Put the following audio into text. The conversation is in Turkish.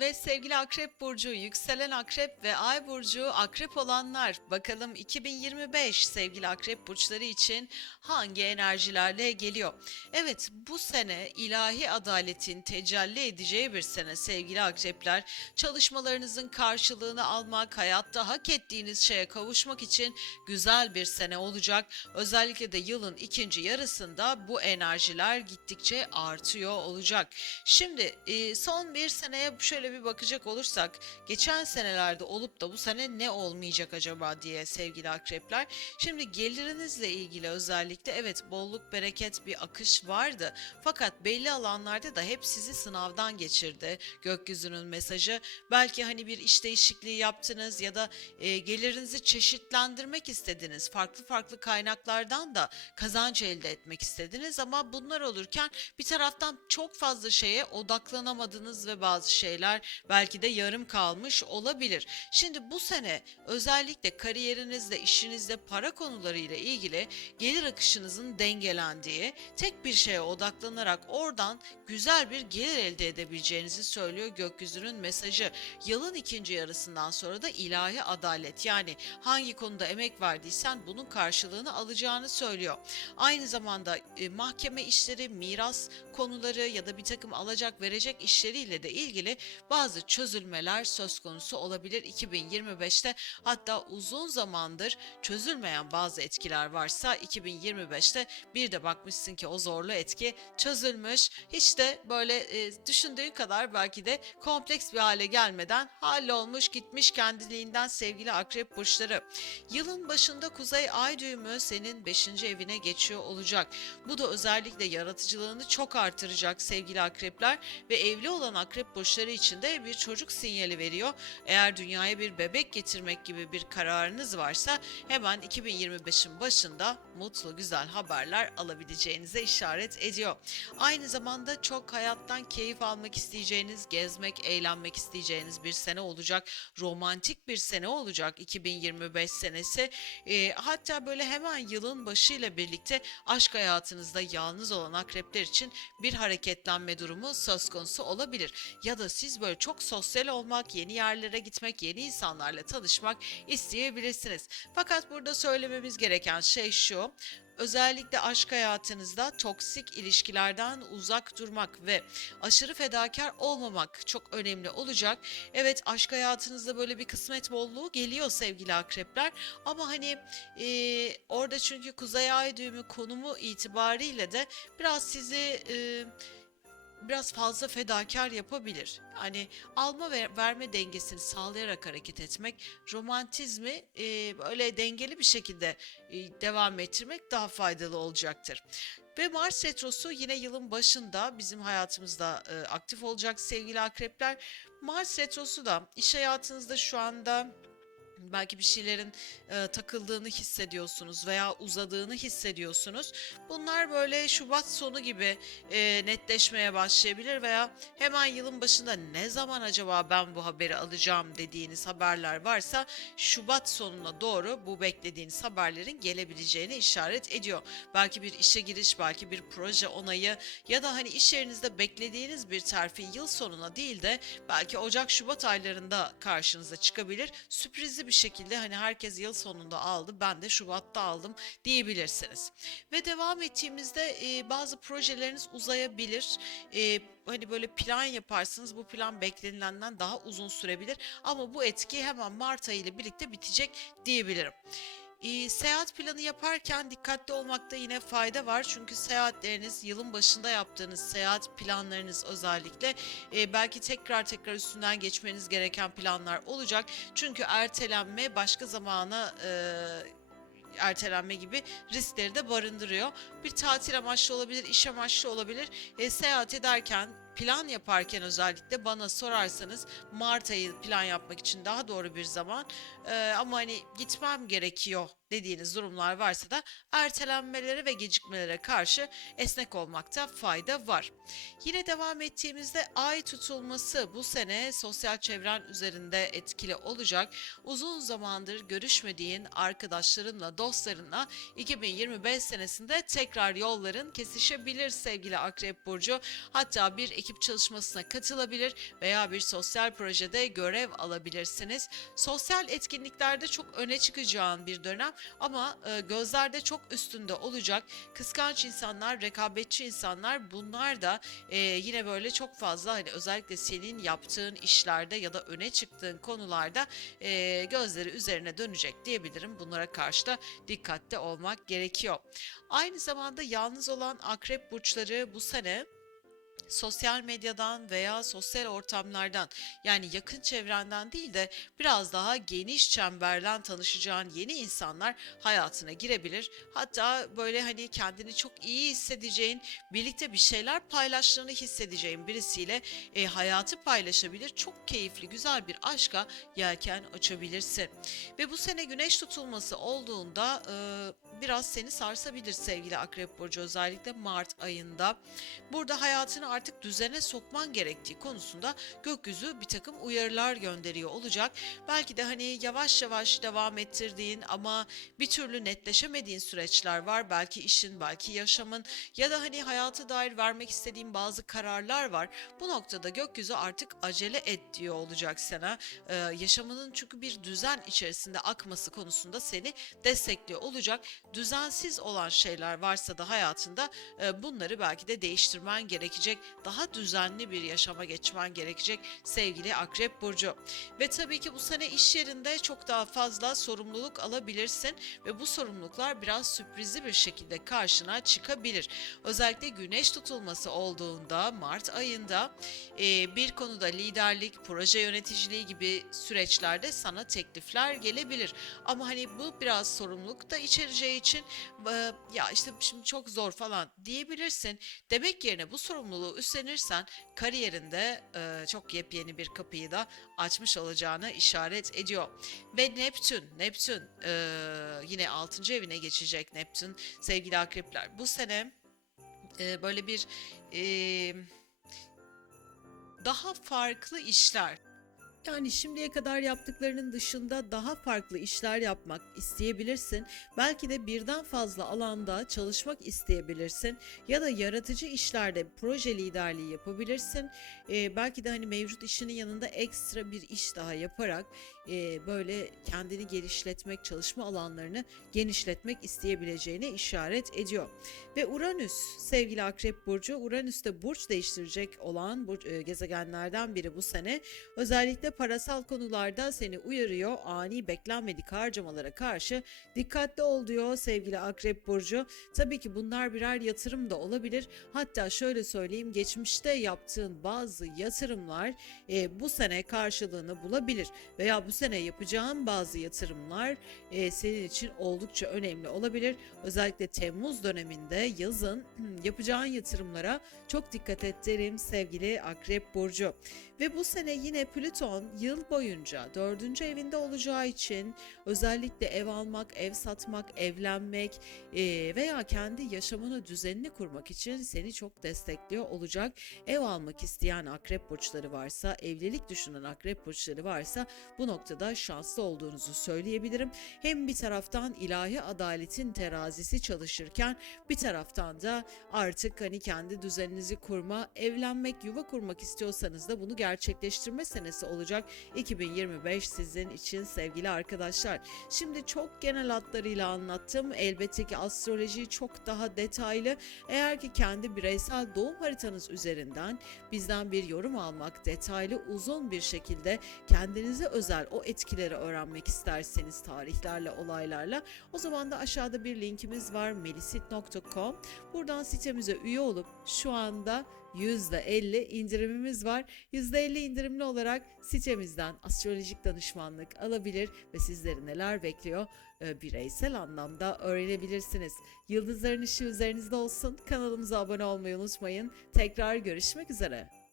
Ve sevgili Akrep Burcu, yükselen Akrep ve Ay Burcu Akrep olanlar bakalım 2025 sevgili Akrep Burçları için hangi enerjilerle geliyor? Evet bu sene ilahi adaletin tecelli edeceği bir sene sevgili Akrepler. Çalışmalarınızın karşılığını almak, hayatta hak ettiğiniz şeye kavuşmak için güzel bir sene olacak. Özellikle de yılın ikinci yarısında bu enerjiler gittikçe artıyor olacak. Şimdi e, son bir seneye şöyle bir bakacak olursak geçen senelerde olup da bu sene ne olmayacak acaba diye sevgili akrepler. Şimdi gelirinizle ilgili özellikle evet bolluk bereket bir akış vardı. Fakat belli alanlarda da hep sizi sınavdan geçirdi gökyüzünün mesajı. Belki hani bir iş değişikliği yaptınız ya da e, gelirinizi çeşitlendirmek istediniz. Farklı farklı kaynaklardan da kazanç elde etmek istediniz ama bunlar olurken bir taraftan çok fazla şeye odaklanamadınız ve bazı şeyler belki de yarım kalmış olabilir. Şimdi bu sene özellikle kariyerinizde, işinizde, para konularıyla ilgili gelir akışınızın dengelendiği, tek bir şeye odaklanarak oradan güzel bir gelir elde edebileceğinizi söylüyor gökyüzünün mesajı. Yılın ikinci yarısından sonra da ilahi adalet yani hangi konuda emek verdiysen bunun karşılığını alacağını söylüyor. Aynı zamanda e, mahkeme işleri, miras konuları ya da bir takım alacak verecek işleriyle de ilgili bazı çözülmeler söz konusu olabilir 2025'te. Hatta uzun zamandır çözülmeyen bazı etkiler varsa 2025'te bir de bakmışsın ki o zorlu etki çözülmüş. Hiç de böyle e, düşündüğün kadar belki de kompleks bir hale gelmeden hallolmuş gitmiş kendiliğinden sevgili akrep burçları. Yılın başında Kuzey Ay düğümü senin 5. evine geçiyor olacak. Bu da özellikle yaratıcılığını çok artıracak sevgili akrepler ve evli olan akrep burçları için de bir çocuk sinyali veriyor. Eğer dünyaya bir bebek getirmek gibi bir kararınız varsa hemen 2025'in başında mutlu güzel haberler alabileceğinize işaret ediyor. Aynı zamanda çok hayattan keyif almak isteyeceğiniz, gezmek, eğlenmek isteyeceğiniz bir sene olacak. Romantik bir sene olacak 2025 senesi. Ee, hatta böyle hemen yılın başıyla birlikte aşk hayatınızda yalnız olan akrepler için bir hareketlenme durumu söz konusu olabilir. Ya da siz böyle çok sosyal olmak, yeni yerlere gitmek, yeni insanlarla tanışmak isteyebilirsiniz. Fakat burada söylememiz gereken şey şu. Özellikle aşk hayatınızda toksik ilişkilerden uzak durmak ve aşırı fedakar olmamak çok önemli olacak. Evet aşk hayatınızda böyle bir kısmet bolluğu geliyor sevgili akrepler ama hani e, orada çünkü kuzey ay düğümü konumu itibariyle de biraz sizi e, biraz fazla fedakar yapabilir. Hani alma ve verme dengesini sağlayarak hareket etmek, romantizmi e, böyle dengeli bir şekilde e, devam ettirmek daha faydalı olacaktır. Ve Mars retrosu yine yılın başında bizim hayatımızda e, aktif olacak sevgili akrepler. Mars retrosu da iş hayatınızda şu anda belki bir şeylerin e, takıldığını hissediyorsunuz veya uzadığını hissediyorsunuz. Bunlar böyle Şubat sonu gibi e, netleşmeye başlayabilir veya hemen yılın başında ne zaman acaba ben bu haberi alacağım dediğiniz haberler varsa Şubat sonuna doğru bu beklediğiniz haberlerin gelebileceğine işaret ediyor. Belki bir işe giriş, belki bir proje onayı ya da hani iş yerinizde beklediğiniz bir terfi yıl sonuna değil de belki Ocak Şubat aylarında karşınıza çıkabilir. Sürprizli bir şekilde hani herkes yıl sonunda aldı ben de Şubat'ta aldım diyebilirsiniz. Ve devam ettiğimizde e, bazı projeleriniz uzayabilir. E, hani böyle plan yaparsınız bu plan beklenilenden daha uzun sürebilir ama bu etki hemen Mart ayı ile birlikte bitecek diyebilirim. E, seyahat planı yaparken dikkatli olmakta yine fayda var. Çünkü seyahatleriniz yılın başında yaptığınız seyahat planlarınız özellikle e, belki tekrar tekrar üstünden geçmeniz gereken planlar olacak. Çünkü ertelenme başka zamana e, ertelenme gibi riskleri de barındırıyor. Bir tatil amaçlı olabilir, iş amaçlı olabilir. E, seyahat ederken plan yaparken özellikle bana sorarsanız Mart ayı plan yapmak için daha doğru bir zaman. E, ama hani gitmem gerekiyor dediğiniz durumlar varsa da ertelenmelere ve gecikmelere karşı esnek olmakta fayda var. Yine devam ettiğimizde ay tutulması bu sene sosyal çevren üzerinde etkili olacak. Uzun zamandır görüşmediğin arkadaşlarınla, dostlarınla 2025 senesinde tekrar yolların kesişebilir sevgili Akrep Burcu. Hatta bir ekip çalışmasına katılabilir veya bir sosyal projede görev alabilirsiniz. Sosyal etkinliklerde çok öne çıkacağın bir dönem ama e, gözlerde çok üstünde olacak. Kıskanç insanlar, rekabetçi insanlar bunlar da e, yine böyle çok fazla hani özellikle senin yaptığın işlerde ya da öne çıktığın konularda e, gözleri üzerine dönecek diyebilirim. Bunlara karşı da dikkatli olmak gerekiyor. Aynı zamanda yalnız olan akrep burçları bu sene sosyal medyadan veya sosyal ortamlardan yani yakın çevrenden değil de biraz daha geniş çemberden tanışacağın yeni insanlar hayatına girebilir. Hatta böyle hani kendini çok iyi hissedeceğin, birlikte bir şeyler paylaştığını hissedeceğin birisiyle e, hayatı paylaşabilir. Çok keyifli, güzel bir aşka yelken açabilirsin. Ve bu sene güneş tutulması olduğunda e, biraz seni sarsabilir sevgili Akrep Burcu özellikle Mart ayında. Burada hayatını artık düzene sokman gerektiği konusunda gökyüzü bir takım uyarılar gönderiyor olacak. Belki de hani yavaş yavaş devam ettirdiğin ama bir türlü netleşemediğin süreçler var. Belki işin, belki yaşamın ya da hani hayata dair vermek istediğin bazı kararlar var. Bu noktada gökyüzü artık acele et diyor olacak sana. Ee, yaşamının çünkü bir düzen içerisinde akması konusunda seni destekliyor olacak. Düzensiz olan şeyler varsa da hayatında e, bunları belki de değiştirmen gerekecek. Daha düzenli bir yaşama geçmen gerekecek sevgili Akrep Burcu. Ve tabii ki bu sene iş yerinde çok daha fazla sorumluluk alabilirsin ve bu sorumluluklar biraz sürprizli bir şekilde karşına çıkabilir. Özellikle güneş tutulması olduğunda Mart ayında e, bir konuda liderlik, proje yöneticiliği gibi süreçlerde sana teklifler gelebilir. Ama hani bu biraz sorumluluk da içereceği için ya işte şimdi çok zor falan diyebilirsin. Demek yerine bu sorumluluğu üstlenirsen kariyerinde çok yepyeni bir kapıyı da açmış olacağını işaret ediyor. Ve Neptün, Neptün yine 6. evine geçecek Neptün sevgili akrepler. Bu sene böyle bir daha farklı işler yani şimdiye kadar yaptıklarının dışında daha farklı işler yapmak isteyebilirsin. Belki de birden fazla alanda çalışmak isteyebilirsin ya da yaratıcı işlerde proje liderliği yapabilirsin. Ee, belki de hani mevcut işinin yanında ekstra bir iş daha yaparak e, böyle kendini geliştirmek, çalışma alanlarını genişletmek isteyebileceğine işaret ediyor. Ve Uranüs sevgili Akrep Burcu, Uranüs de burç değiştirecek olan burç, e, gezegenlerden biri bu sene. Özellikle parasal konularda seni uyarıyor. Ani beklenmedik harcamalara karşı dikkatli ol diyor sevgili Akrep Burcu. Tabii ki bunlar birer yatırım da olabilir. Hatta şöyle söyleyeyim geçmişte yaptığın bazı yatırımlar e, bu sene karşılığını bulabilir. Veya bu sene yapacağın bazı yatırımlar e, senin için oldukça önemli olabilir. Özellikle Temmuz döneminde yazın yapacağın yatırımlara çok dikkat et derim sevgili Akrep Burcu. Ve bu sene yine Plüton yıl boyunca dördüncü evinde olacağı için özellikle ev almak, ev satmak, evlenmek e, veya kendi yaşamını düzenini kurmak için seni çok destekliyor olacak. Ev almak isteyen akrep burçları varsa, evlilik düşünen akrep burçları varsa bu noktada şanslı olduğunuzu söyleyebilirim. Hem bir taraftan ilahi adaletin terazisi çalışırken bir taraftan da artık hani kendi düzeninizi kurma, evlenmek, yuva kurmak istiyorsanız da bunu gerçekleştirme senesi olacak 2025 sizin için sevgili arkadaşlar. Şimdi çok genel hatlarıyla anlattım. Elbette ki astrolojiyi çok daha detaylı. Eğer ki kendi bireysel doğum haritanız üzerinden bizden bir yorum almak, detaylı uzun bir şekilde kendinize özel o etkileri öğrenmek isterseniz tarihlerle, olaylarla o zaman da aşağıda bir linkimiz var melisit.com. Buradan sitemize üye olup şu anda %50 indirimimiz var. %50 indirimli olarak sitemizden astrolojik danışmanlık alabilir ve sizleri neler bekliyor e, bireysel anlamda öğrenebilirsiniz. Yıldızların ışığı üzerinizde olsun. Kanalımıza abone olmayı unutmayın. Tekrar görüşmek üzere.